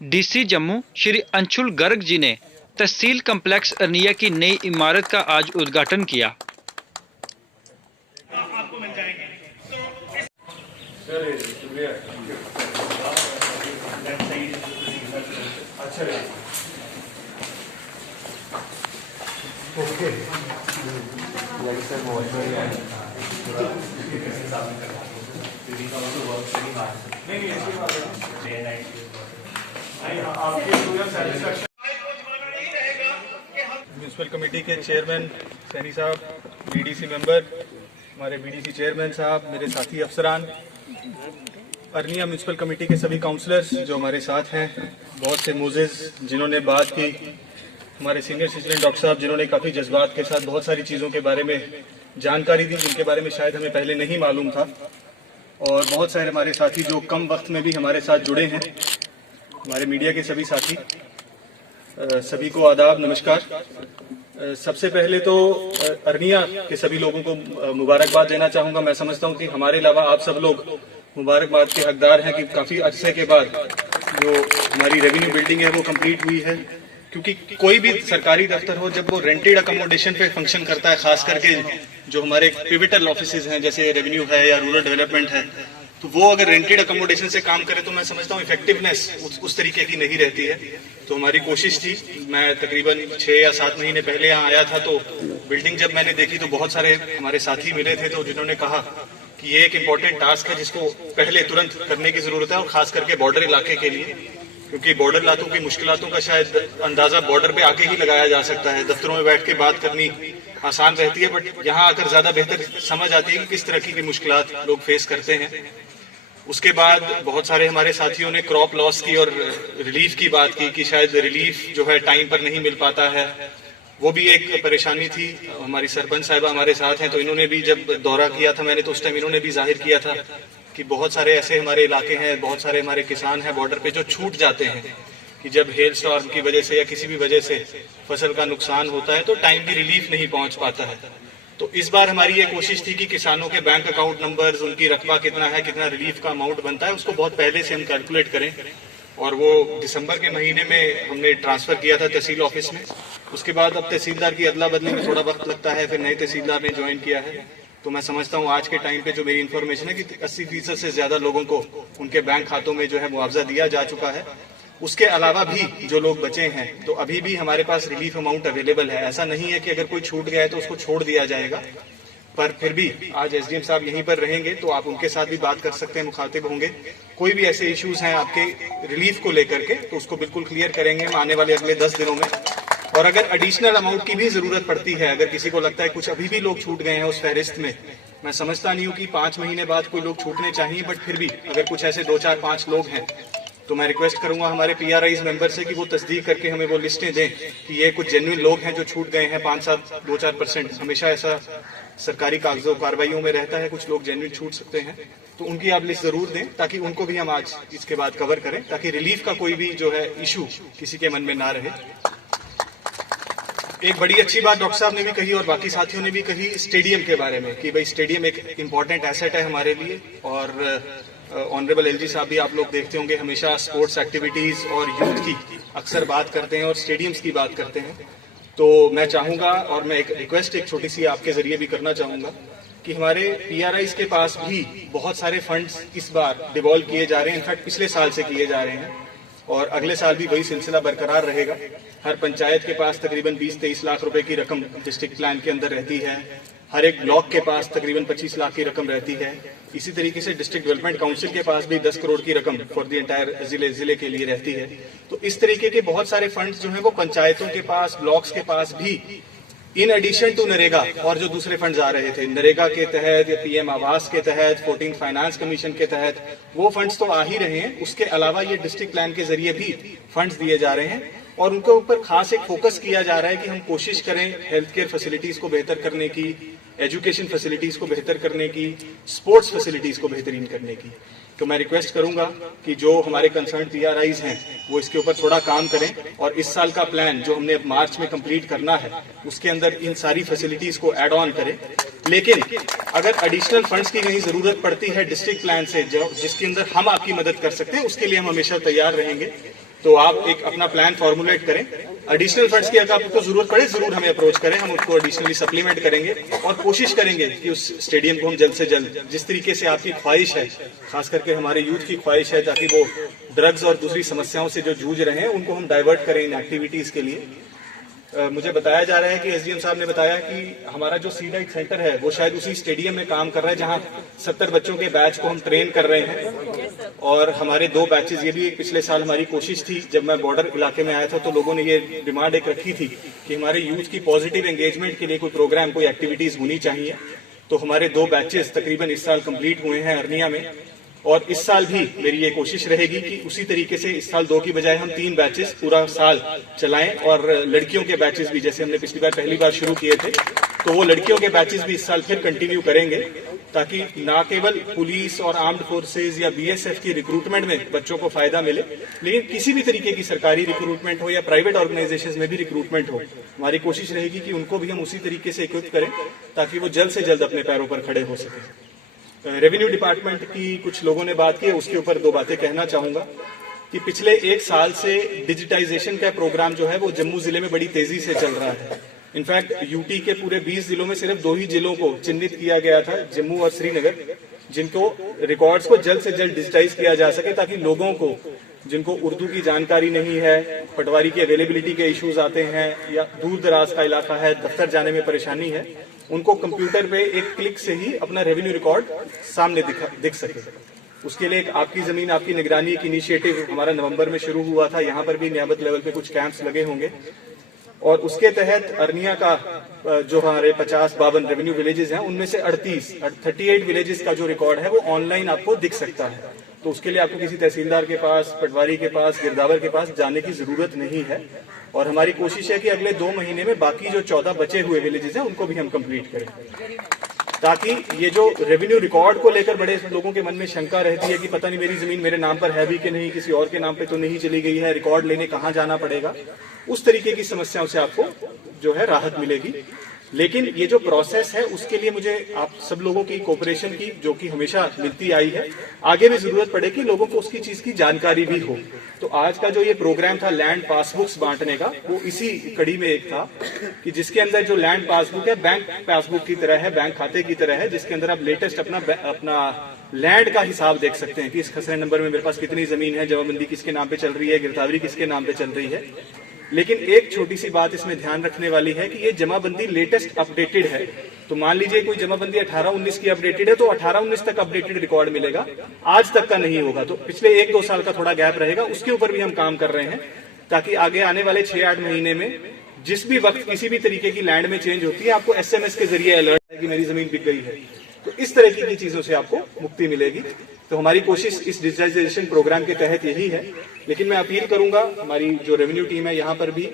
DC Jammu Shri Anshul Garg ji ने तहसील complex Arniya की नई इमारत का आज उद्घाटन किया। आपको मिल जाएंगे। म्यूनसिपल कमेटी के चेयरमैन सैनी साहब, बीडीसी मेंबर, हमारे बीडीसी चेयरमैन साहब, मेरे साथी अफसरान, अरनिया म्यूनसिपल कमेटी के सभी काउंसलर्स जो हमारे साथ हैं, बहुत से मोज़ेज़ जिन्होंने बात की, हमारे सीनियर सिटीजन डॉक्टर साहब जिन्होंने काफ़ी जज्बात के साथ बहुत सारी चीज़ों के बारे में जानकारी दी जिनके बारे में शायद हमें पहले नहीं मालूम था, और बहुत सारे हमारे साथी जो कम वक्त में भी हमारे साथ जुड़े हैं, हमारे मीडिया के सभी साथी, सभी को आदाब, नमस्कार। सबसे पहले तो अरनिया के सभी लोगों को मुबारकबाद देना चाहूंगा। मैं समझता हूं कि हमारे अलावा आप सब लोग मुबारकबाद के हकदार हैं कि काफ़ी अरसे के बाद जो हमारी रेवेन्यू बिल्डिंग है वो कंप्लीट हुई है, क्योंकि कोई भी सरकारी दफ्तर हो जब वो रेंटेड अकोमोडेशन पे फंक्शन करता है, खास करके जो हमारे पिविटल ऑफिसेज हैं जैसे रेवेन्यू है या रूरल डेवलपमेंट है, तो वो अगर रेंटेड अकोमोडेशन से काम करे तो मैं समझता हूँ इफेक्टिवनेस उस तरीके की नहीं रहती है। तो हमारी कोशिश थी, मैं तकरीबन 6 या 7 महीने पहले यहाँ आया था, तो बिल्डिंग जब मैंने देखी तो बहुत सारे हमारे साथी मिले थे, तो जिन्होंने कहा कि ये एक इम्पोर्टेंट टास्क है जिसको पहले तुरंत करने की जरूरत है, और खास करके बॉर्डर इलाके के लिए, क्योंकि बॉर्डर इलाकों की मुश्किलों का शायद अंदाजा बॉर्डर पे आके ही लगाया जा सकता है। दफ्तरों में बैठ के बात करनी आसान रहती है, बट यहाँ आकर ज्यादा बेहतर समझ आती है कि किस तरह की मुश्किलात लोग फेस करते हैं। उसके बाद बहुत सारे हमारे साथियों ने क्रॉप लॉस की और रिलीफ की बात की कि शायद रिलीफ जो है टाइम पर नहीं मिल पाता है, वो भी एक परेशानी थी। हमारी सरपंच साहिबा हमारे साथ हैं, तो इन्होंने भी जब दौरा किया था मैंने, तो उस टाइम इन्होंने भी जाहिर किया था कि बहुत सारे ऐसे हमारे इलाके हैं, बहुत सारे हमारे किसान हैं बॉर्डर पे जो छूट जाते हैं कि जब हेल स्टॉर्म की वजह से या किसी भी वजह से फसल का नुकसान होता है तो टाइम भी रिलीफ नहीं पहुंच पाता है। तो इस बार हमारी ये कोशिश थी कि किसानों के बैंक अकाउंट नंबर्स, उनकी रकबा कितना है, कितना रिलीफ का अमाउंट बनता है, उसको बहुत पहले से हम कैलकुलेट करें, और वो दिसंबर के महीने में हमने ट्रांसफर किया था तहसील ऑफिस में। उसके बाद अब तहसीलदार की अदला बदली में थोड़ा वक्त लगता है, फिर नए तहसीलदार ने ज्वाइन किया है, तो मैं समझता हूँ आज के टाइम पे जो मेरी इन्फॉर्मेशन है कि 80% से ज्यादा लोगों को उनके बैंक खातों में जो है मुआवजा दिया जा चुका है। उसके अलावा भी जो लोग बचे हैं तो अभी भी हमारे पास रिलीफ अमाउंट अवेलेबल है। ऐसा नहीं है कि अगर कोई छूट गया है तो उसको छोड़ दिया जाएगा, पर फिर भी आज एसडीएम साहब यहीं पर रहेंगे तो आप उनके साथ भी बात कर सकते हैं, मुखातिब होंगे। कोई भी ऐसे इश्यूज हैं आपके रिलीफ को लेकर के तो उसको बिल्कुल क्लियर करेंगे आने वाले अगले 10 दिनों में। और अगर एडिशनल अमाउंट की भी जरूरत पड़ती है, अगर किसी को लगता है कुछ अभी भी लोग छूट गए हैं उस फहरिस्त में, मैं समझता नहीं हूँ कि 5 महीने बाद कोई लोग छूटने चाहिए, बट फिर भी अगर कुछ ऐसे 2, 4, 5 लोग हैं तो मैं रिक्वेस्ट करूंगा हमारे पीआरआईज मेंबर से कि वो तस्दीक करके हमें वो लिस्टें दें कि ये कुछ जेन्युइन लोग हैं जो छूट गए हैं 5-7-2-4%। हमेशा ऐसा सरकारी कागजों कार्रवाइयों में रहता है, कुछ लोग जेन्युइन छूट सकते हैं, तो उनकी आप लिस्ट जरूर दें ताकि उनको भी हम आज इसके बाद कवर करें, ताकि रिलीफ का कोई भी जो है इशू किसी के मन में ना रहे। एक बड़ी अच्छी बात डॉक्टर साहब ने भी कही और बाकी साथियों ने भी कही स्टेडियम के बारे में कि भाई स्टेडियम एक इम्पॉर्टेंट एसेट है हमारे लिए, और ऑनरेबल एलजी साहब भी आप लोग देखते होंगे हमेशा स्पोर्ट्स एक्टिविटीज और यूथ की अक्सर बात करते हैं और स्टेडियम्स की बात करते हैं। तो मैं चाहूंगा और मैं एक रिक्वेस्ट एक छोटी सी आपके जरिए भी करना चाहूंगा कि हमारे पीआरआईज के पास भी बहुत सारे फंड्स इस बार डिवॉल्व किए जा रहे हैं, इनफैक्ट पिछले साल से किए जा रहे हैं और अगले साल भी वही सिलसिला बरकरार रहेगा। हर पंचायत के पास तकरीबन 20-23 लाख रुपए की रकम डिस्ट्रिक्ट प्लान के अंदर रहती है, हर एक ब्लॉक के पास तकरीबन 25 लाख की रकम रहती है। इसी तरीके से डिस्ट्रिक्ट डेवलपमेंट काउंसिल के पास भी 10 करोड़ की रकम फॉर द एंटायर जिले के लिए रहती है। तो इस तरीके के बहुत सारे फंड्स जो हैं वो पंचायतों के पास, ब्लॉक्स के पास भी इन एडिशन टू नरेगा और जो दूसरे फंड्स आ रहे थे नरेगा के तहत या पीएम आवास के तहत, 14 फाइनेंस कमीशन के तहत, वो फंड्स तो आ ही रहे हैं। उसके अलावा ये डिस्ट्रिक्ट प्लान के जरिए भी फंड्स दिए जा रहे हैं और उनके ऊपर खास एक फोकस किया जा रहा है कि हम कोशिश करें हेल्थ केयर फैसिलिटीज को बेहतर करने की, एजुकेशन फैसिलिटीज को बेहतर करने की, स्पोर्ट्स फैसिलिटीज को बेहतरीन करने की। तो मैं रिक्वेस्ट करूंगा कि जो हमारे कंसर्न पीआरआईज हैं वो इसके ऊपर थोड़ा काम करें और इस साल का प्लान जो हमने मार्च में कंप्लीट करना है उसके अंदर इन सारी फैसिलिटीज को ऐड ऑन करें। लेकिन अगर एडिशनल फंड्स की कहीं जरूरत पड़ती है डिस्ट्रिक्ट प्लान से जो जिसके अंदर हम आपकी मदद कर सकते हैं, उसके लिए हम हमेशा तैयार रहेंगे। तो आप एक अपना प्लान फॉर्मुलेट करें। एडिशनल फंड्स की अगर आपको जरूरत पड़े जरूर हमें अप्रोच करें, हम उसको एडिशनली सप्लीमेंट करेंगे और कोशिश करेंगे कि उस स्टेडियम को हम जल्द से जल्द, जिस तरीके से आपकी ख्वाहिश है, खास करके हमारे यूथ की ख्वाहिश है, ताकि वो ड्रग्स और दूसरी समस्याओं से जो जूझ रहे हैं उनको हम डाइवर्ट करें इन एक्टिविटीज के लिए। मुझे बताया जा रहा है कि एसडीएम साहब ने बताया कि हमारा जो सीडाइट सेंटर है वो शायद उसी स्टेडियम में काम कर रहा है जहां 70 बच्चों के बैच को हम ट्रेन कर रहे हैं। और हमारे 2 बैचेस, ये भी पिछले साल हमारी कोशिश थी, जब मैं बॉर्डर इलाके में आया था तो लोगों ने ये डिमांड एक रखी थी कि हमारे यूथ की पॉजिटिव एंगेजमेंट के लिए कोई प्रोग्राम, कोई एक्टिविटीज होनी चाहिए। तो हमारे 2 बैचेस तकरीबन इस साल कंप्लीट हुए हैं अर्निया में, और इस साल भी मेरी ये कोशिश रहेगी कि उसी तरीके से इस साल 2 की बजाय हम 3 बैचेस पूरा साल चलाएं। और लड़कियों के बैचेस भी, जैसे हमने पिछली बार पहली बार शुरू किए थे, तो वो लड़कियों के बैचेस भी इस साल फिर कंटिन्यू करेंगे, ताकि ना केवल पुलिस और आर्म्ड फोर्सेज या बीएसएफ की रिक्रूटमेंट में बच्चों को फायदा मिले, लेकिन किसी भी तरीके की सरकारी रिक्रूटमेंट हो या प्राइवेट ऑर्गेनाइजेशंस में भी रिक्रूटमेंट हो, हमारी कोशिश रहेगी कि उनको भी हम उसी तरीके से इक्विप करें ताकि वो जल्द से जल्द अपने पैरों पर खड़े हो सकें। रेवेन्यू डिपार्टमेंट की कुछ लोगों ने बात की है, उसके ऊपर 2 बातें कहना चाहूंगा कि पिछले 1 साल से डिजिटाइजेशन का प्रोग्राम जो है वो जम्मू जिले में बड़ी तेजी से चल रहा है। इनफैक्ट यूटी के पूरे 20 जिलों में सिर्फ 2 ही जिलों को चिन्हित किया गया था, जम्मू और श्रीनगर, जिनको रिकॉर्ड्स को जल्द से जल्द डिजिटाइज किया जा सके, ताकि लोगों को जिनको उर्दू की जानकारी नहीं है, पटवारी की अवेलेबिलिटी के इश्यूज आते हैं, या दूर दराज का इलाका है, दफ्तर जाने में परेशानी है, उनको कंप्यूटर पे एक क्लिक से ही अपना रेवेन्यू रिकॉर्ड सामने दिख सके। उसके लिए एक आपकी जमीन आपकी निगरानी एक इनिशिएटिव हमारा नवंबर में शुरू हुआ था। यहाँ पर भी नियामत लेवल पे कुछ कैंप्स लगे होंगे, और उसके तहत अर्निया का जो हमारे 50-52 रेवेन्यू विलेजेस हैं, उनमें से 38 विलेजेस का जो रिकॉर्ड है वो ऑनलाइन आपको दिख सकता है। तो उसके लिए आपको किसी तहसीलदार के पास, पटवारी के पास, गिरदावर के पास जाने की जरूरत नहीं है। और हमारी कोशिश है कि अगले 2 महीने में बाकी जो 14 बचे हुए विलेजेस हैं उनको भी हम कंप्लीट करें, ताकि ये जो रेवेन्यू रिकॉर्ड को लेकर बड़े लोगों के मन में शंका रहती है कि पता नहीं मेरी जमीन मेरे नाम पर है भी कि नहीं, किसी और के नाम पे तो नहीं चली गई है, रिकॉर्ड लेने कहाँ जाना पड़ेगा, उस तरीके की समस्याओं से आपको जो है राहत मिलेगी। लेकिन ये जो प्रोसेस है उसके लिए मुझे आप सब लोगों की कोऑपरेशन की, जो कि हमेशा मिलती आई है, आगे भी जरूरत पड़े कि लोगों को उसकी चीज की जानकारी भी हो। तो आज का जो ये प्रोग्राम था लैंड पासबुक्स बांटने का, वो इसी कड़ी में एक था कि जिसके अंदर जो लैंड पासबुक है बैंक पासबुक की तरह है, बैंक खाते की तरह है, जिसके अंदर आप लेटेस्ट अपना लैंड का हिसाब देख सकते हैं कि इस खसरे नंबर में मेरे पास कितनी जमीन है, जमाबंदी किसके नाम पे चल रही है, गिरदावरी किसके नाम पे चल रही है। लेकिन एक छोटी सी बात इसमें ध्यान रखने वाली है कि ये जमाबंदी लेटेस्ट अपडेटेड है। तो मान लीजिए कोई जमाबंदी 18-19 की अपडेटेड है, तो 18-19 तक अपडेटेड रिकॉर्ड मिलेगा, आज तक का नहीं होगा। तो पिछले 1-2 साल का थोड़ा गैप रहेगा, उसके ऊपर भी हम काम कर रहे हैं, ताकि आगे आने वाले 6-8 महीने में जिस भी वक्त किसी भी तरीके की लैंड में चेंज होती है, आपको एसएमएस के जरिए अलर्ट है कि मेरी जमीन बिक गई है। तो इस तरह की चीजों से आपको मुक्ति मिलेगी। तो हमारी कोशिश इस डिजिटाइजेशन प्रोग्राम के तहत यही है। लेकिन मैं अपील करूंगा हमारी जो रेवेन्यू टीम है यहाँ पर भी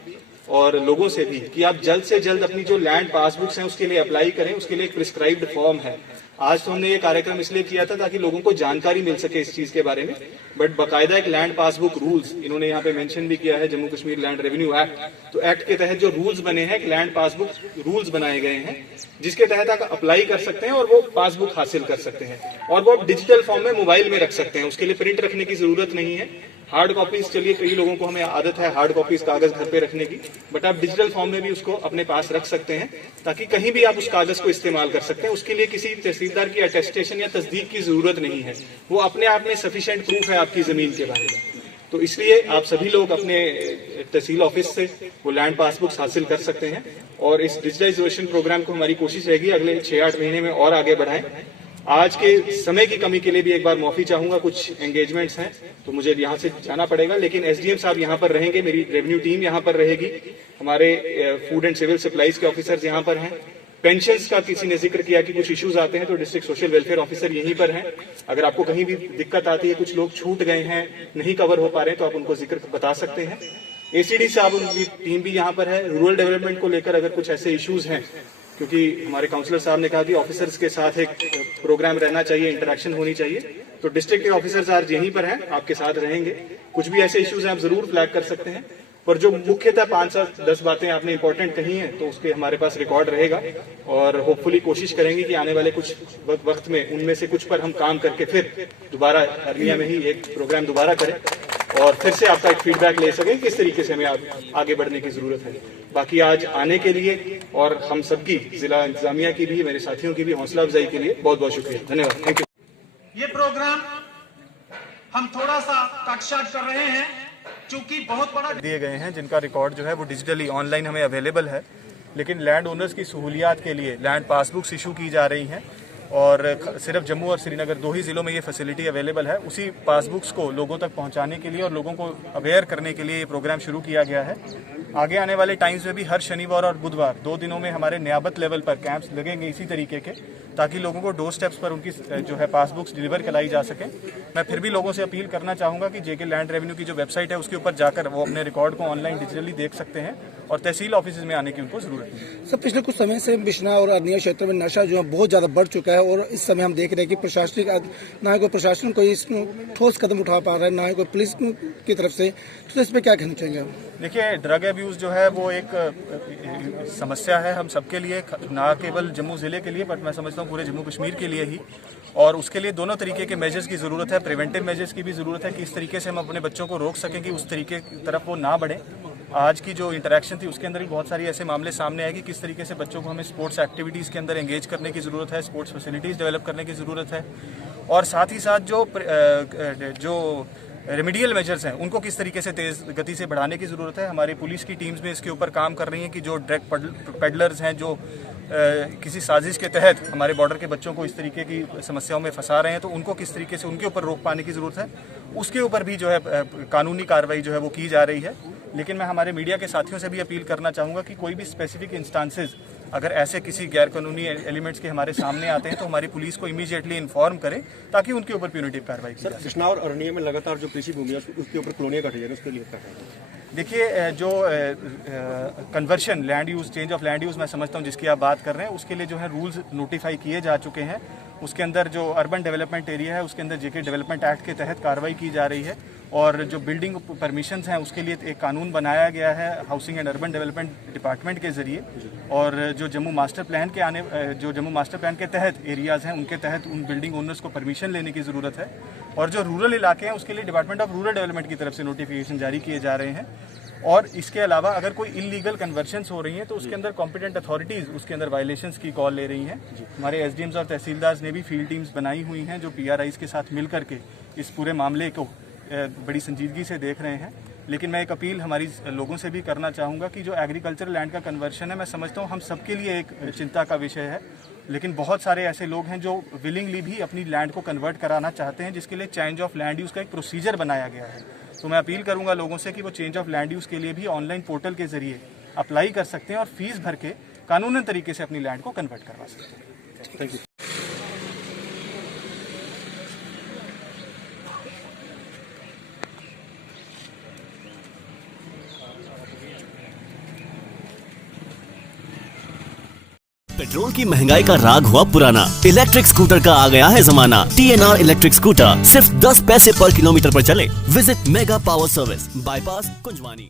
और लोगों से भी कि आप जल्द से जल्द अपनी जो लैंड पासबुक्स हैं उसके लिए अप्लाई करें। उसके लिए एक प्रिस्क्राइब्ड फॉर्म है। आज तो हमने ये कार्यक्रम इसलिए किया था ताकि लोगों को जानकारी मिल सके इस चीज के बारे में, बट बाकायदा एक लैंड पासबुक रूल्स इन्होंने यहाँ पे मेंशन भी किया है, Jammu Kashmir land revenue act. तो एक्ट के तहत जो रूल्स बने हैं, एक लैंड पासबुक रूल्स बनाए गए हैं, जिसके तहत आप अप्लाई कर सकते हैं और वो पासबुक हासिल कर सकते हैं और वो आप डिजिटल फॉर्म में मोबाइल में रख सकते हैं। उसके लिए प्रिंट रखने की जरूरत नहीं है। हार्ड कॉपीज, चलिए कई लोगों को हमें आदत है हार्ड कॉपीज कागज घर पे रखने की, बट आप डिजिटल फॉर्म में भी उसको अपने पास रख सकते हैं ताकि कहीं भी आप उस कागज को इस्तेमाल कर सकते हैं। उसके लिए किसी तहसीलदार की अटेस्टेशन या तस्दीक की जरूरत नहीं है, वो अपने आप में सफिशिएंट प्रूफ है आपकी जमीन के बारे में। तो इसलिए आप सभी लोग अपने तहसील ऑफिस से वो लैंड पासबुक्स हासिल कर सकते हैं और इस डिजिटाइजेशन प्रोग्राम को हमारी कोशिश रहेगी अगले 6-8 महीने में और आगे बढ़ाएं। आज के समय की कमी के लिए भी एक बार माफी चाहूंगा, कुछ एंगेजमेंट्स हैं तो मुझे यहाँ से जाना पड़ेगा, लेकिन एसडीएम साहब यहाँ पर रहेंगे, मेरी रेवेन्यू टीम यहाँ पर रहेगी, हमारे फूड एंड सिविल सप्लाईज के ऑफिसर्स यहाँ पर हैं। पेंशन्स का किसी ने जिक्र किया कि कुछ इश्यूज आते हैं तो डिस्ट्रिक्ट सोशल वेलफेयर ऑफिसर यहीं पर हैं। अगर आपको कहीं भी दिक्कत आती है, कुछ लोग छूट गए हैं, नहीं कवर हो पा रहे हैं, तो आप उनको जिक्र बता सकते हैं। एसीडी साहब उनकी टीम भी यहाँ पर है। रूरल डेवलपमेंट को लेकर अगर कुछ ऐसे इश्यूज हैं, क्योंकि हमारे काउंसलर साहब ने कहा कि ऑफिसर्स के साथ एक प्रोग्राम रहना चाहिए, इंटरेक्शन होनी चाहिए, तो डिस्ट्रिक्ट के ऑफिसर्स आज यहीं पर हैं, आपके साथ रहेंगे। कुछ भी ऐसे इश्यूज हैं आप जरूर फ्लैग कर सकते हैं, पर जो मुख्यतः 5-10 बातें आपने इंपॉर्टेंट कही हैं तो उसके हमारे पास रिकॉर्ड रहेगा और होपफुली कोशिश करेंगे कि आने वाले कुछ वक्त में उनमें से कुछ पर हम काम करके फिर दोबारा अर्निया में ही एक प्रोग्राम दोबारा करें। और फिर से आपका एक फीडबैक ले सकें किस तरीके से हमें आगे बढ़ने की ज़रूरत है। बाकी आज आने के लिए और हम सबकी जिला इंतजामिया की भी, मेरे साथियों की भी हौसला अफजाई के लिए बहुत बहुत शुक्रिया, धन्यवाद, थैंक यू। ये प्रोग्राम हम थोड़ा सा कट शार्ट कर रहे हैं क्योंकि बहुत बड़ा दिए गए हैं जिनका रिकॉर्ड जो है वो डिजिटली ऑनलाइन हमें अवेलेबल है, लेकिन लैंड ओनर्स की सहूलियात के लिए लैंड पासबुक्स इशू की जा रही हैं और सिर्फ जम्मू और श्रीनगर 2 ही ज़िलों में ये फैसिलिटी अवेलेबल है। उसी पासबुक्स को लोगों तक पहुंचाने के लिए और लोगों को अवेयर करने के लिए ये प्रोग्राम शुरू किया गया है। आगे आने वाले टाइम्स में भी हर शनिवार और बुधवार 2 दिनों में हमारे नियाबत लेवल पर कैंप्स लगेंगे इसी तरीके के, ताकि लोगों को डोर स्टेप्स पर उनकी जो है पासबुक्स डिलीवर कराई जा सके। मैं फिर भी लोगों से अपील करना चाहूँगा कि जेके लैंड रेवेन्यू की जो वेबसाइट है उसके ऊपर जाकर वो अपने रिकॉर्ड को ऑनलाइन डिजिटली देख सकते हैं और तहसील ऑफिस में आने की उनको ज़रूरत नहीं है। सर, पिछले कुछ समय से बिश्ना और अर्निया क्षेत्र में नशा जो है बहुत ज़्यादा बढ़ चुका है और इस समय हम देख रहे हैं कि प्रशासनिक ना ही कोई प्रशासन कोई इसमें ठोस कदम उठा पा रहा है, ना ही कोई पुलिस की तरफ से, तो इस पर क्या कहना चाहेंगे आप? देखिए, ड्रग अब्यूज़ जो है वो एक समस्या है हम सबके लिए, ना केवल जम्मू ज़िले के लिए बट मैं समझता हूँ पूरे जम्मू कश्मीर के लिए ही, और उसके लिए दोनों तरीके के मेजर्स की ज़रूरत है। प्रिवेंटिव मेजर्स की भी ज़रूरत है कि इस तरीके से हम अपने बच्चों को रोक सकें कि उस तरीके की तरफ वो ना बढ़े। आज की जो इंटरेक्शन थी उसके अंदर भी बहुत सारी ऐसे मामले सामने आए कि किस तरीके से बच्चों को हमें स्पोर्ट्स एक्टिविटीज़ के अंदर एंगेज करने की ज़रूरत है, स्पोर्ट्स फैसिलिटीज़ डेवलप करने की ज़रूरत है, और साथ ही साथ जो रेमिडियल मेजर्स हैं उनको किस तरीके से तेज़ गति से बढ़ाने की ज़रूरत है। हमारी पुलिस की टीम्स में इसके ऊपर काम कर रही हैं कि जो ड्रग पेडलर्स हैं जो किसी साजिश के तहत हमारे बॉर्डर के बच्चों को इस तरीके की समस्याओं में फंसा रहे हैं, तो उनको किस तरीके से उनके ऊपर रोक पाने की ज़रूरत है, उसके ऊपर भी जो है कानूनी कार्रवाई जो है वो की जा रही है। लेकिन मैं हमारे मीडिया के साथियों से भी अपील करना चाहूँगा कि कोई भी स्पेसिफिक इंस्टांसेस अगर ऐसे किसी गैर कानूनी एलिमेंट्स के हमारे सामने आते हैं तो हमारी पुलिस को इमीडिएटली इन्फॉर्म करें ताकि उनके ऊपर प्यूनिटिव कार्रवाई की जाए। कृष्णा और अरनिया में लगातार जो कृषि भूमि है उसके ऊपर कॉलोनियां काटी जा रही है, उसके लिए क्या है? देखिए, जो conversion land use, change of land use मैं समझता हूँ जिसकी आप बात कर रहे हैं, उसके लिए जो है रूल्स नोटिफाई किए जा चुके हैं। उसके अंदर जो अर्बन डेवलपमेंट एरिया है उसके अंदर जेके डेवलपमेंट एक्ट के तहत कार्रवाई की जा रही है, और जो बिल्डिंग परमिशंस हैं उसके लिए एक कानून बनाया गया है housing and urban development department के ज़रिए, और जो जम्मू मास्टर प्लान के तहत एरियाज़ हैं उनके तहत उन बिल्डिंग ओनर्स को परमिशन लेने की ज़रूरत है, और जो रूरल इलाके हैं उसके लिए डिपार्टमेंट ऑफ रूरल डेवलपमेंट की तरफ से नोटिफिकेशन जारी किए जा रहे हैं। और इसके अलावा अगर कोई इलीगल कन्वर्शंस हो रही हैं तो उसके अंदर कॉम्पिटेंट अथॉरिटीज़ उसके अंदर वायलेशंस की कॉल ले रही हैं। हमारे एसडीएम्स और तहसीलदार्स ने भी फील्ड टीम्स बनाई हुई हैं जो पीआरआईज़ के साथ मिल करके इस पूरे मामले को बड़ी संजीदगी से देख रहे हैं। लेकिन मैं एक अपील हमारी लोगों से भी करना चाहूँगा कि जो एग्रीकल्चरल लैंड का कन्वर्शन है, मैं समझता हूँ हम सबके लिए एक चिंता का विषय है, लेकिन बहुत सारे ऐसे लोग हैं जो विलिंगली भी अपनी लैंड को कन्वर्ट कराना चाहते हैं, जिसके लिए चेंज ऑफ लैंड यूज़ का एक प्रोसीजर बनाया गया है। तो मैं अपील करूंगा लोगों से कि वो चेंज ऑफ लैंड यूज़ के लिए भी ऑनलाइन पोर्टल के जरिए अप्लाई कर सकते हैं और फीस भर के कानूनन तरीके से अपनी लैंड को कन्वर्ट करवा सकते हैं। Thank you. पेट्रोल की महंगाई का राग हुआ पुराना, इलेक्ट्रिक स्कूटर का आ गया है जमाना। TNR इलेक्ट्रिक स्कूटर सिर्फ 10 पैसे पर किलोमीटर पर चले। Visit mega power service, bypass Kunjwani.